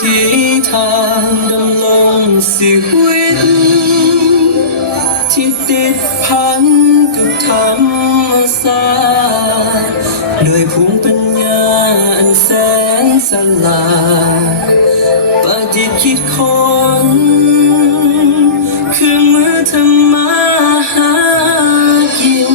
ธีทางดำรงชีวิตที่ติดพันกับธรรมศาสตร์ด้วยภูมิปัญญาอันแสนฉลาดประดิษฐ์คิดค้นคือมือทำมาหากิน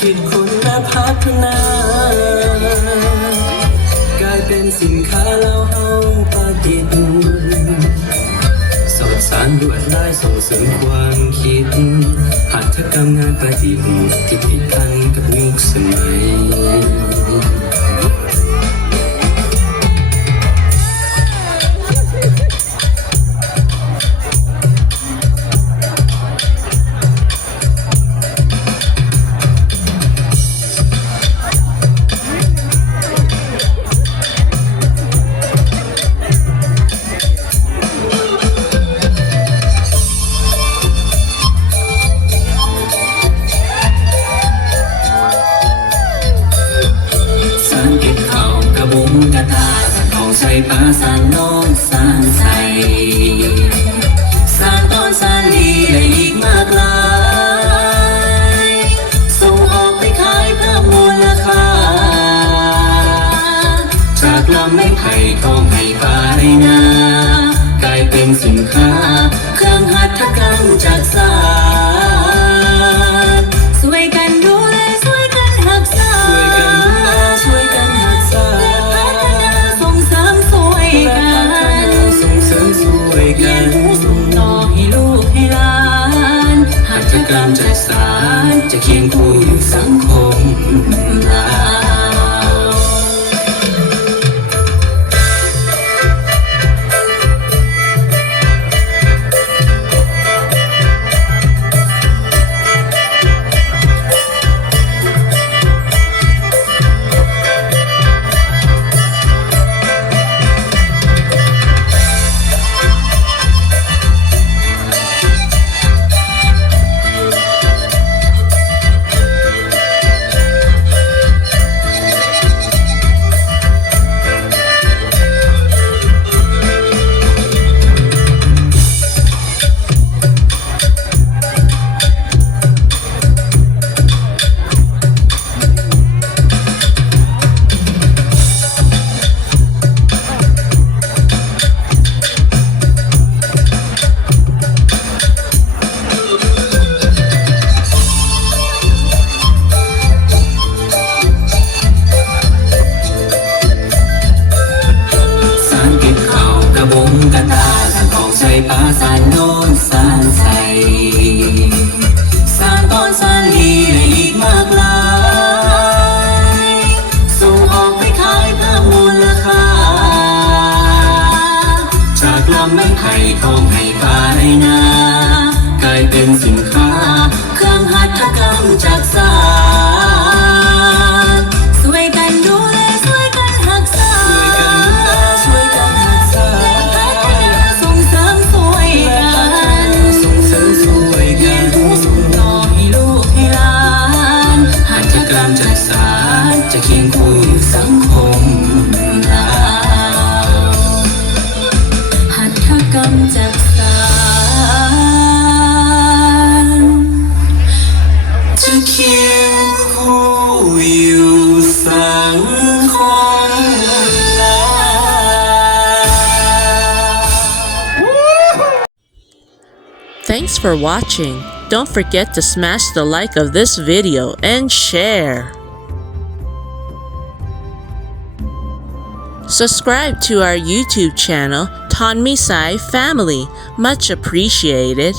คิดคนและพัฒนากลายเป็นสินค้าแล้วเฮาประดิษฐ์สอดสานด้วยลายส่งเสริมความคิดหัตถกรรมงานประดิษฐ์ที่ติดพันกับยุคสมัยใส่ปลาสานโน้นสานใส่สานต้นสานนี้และอีกมากลายส่งออกไปขายเพิ่มมูลค่าจากลำไม้ไผ่ทองให้ปลายนากลายเป็นสินค้าเครื่องหัตถกรรมจากสานช่วยกันดูแลช่วยกันรักษาช่วยกันรักษากันส่งต่อให้ลูกให้หลานหัตถกรรมจากสานจะเคียงคู่อยู่สังคมลาวปลาสานโน้นสานใส่สานต้นสานลีและอีกมากลายส่งออกไปขายเพิ่มมูลค่าจากลำไม้ไผ่ทองให้ปลายนากลายเป็นสินค้าเครื่องหัตถกรรมจากสานช่วยกันดูแลช่วยกันรักษาช่วยกันรักษาส่งเสริมช่วยกันส่งต่อให้ลูกให้หลานหัตถกรรมจากสานจะเคียงคู่อยู่สังคมลาวหัตถกรรมจากสานจะเคียงคู่อยู่สังคมลาว Thanks for watching. Don't forget to smash the like of this video and share. Subscribe to our YouTube channel, Tonmi Sai Family. Much appreciated.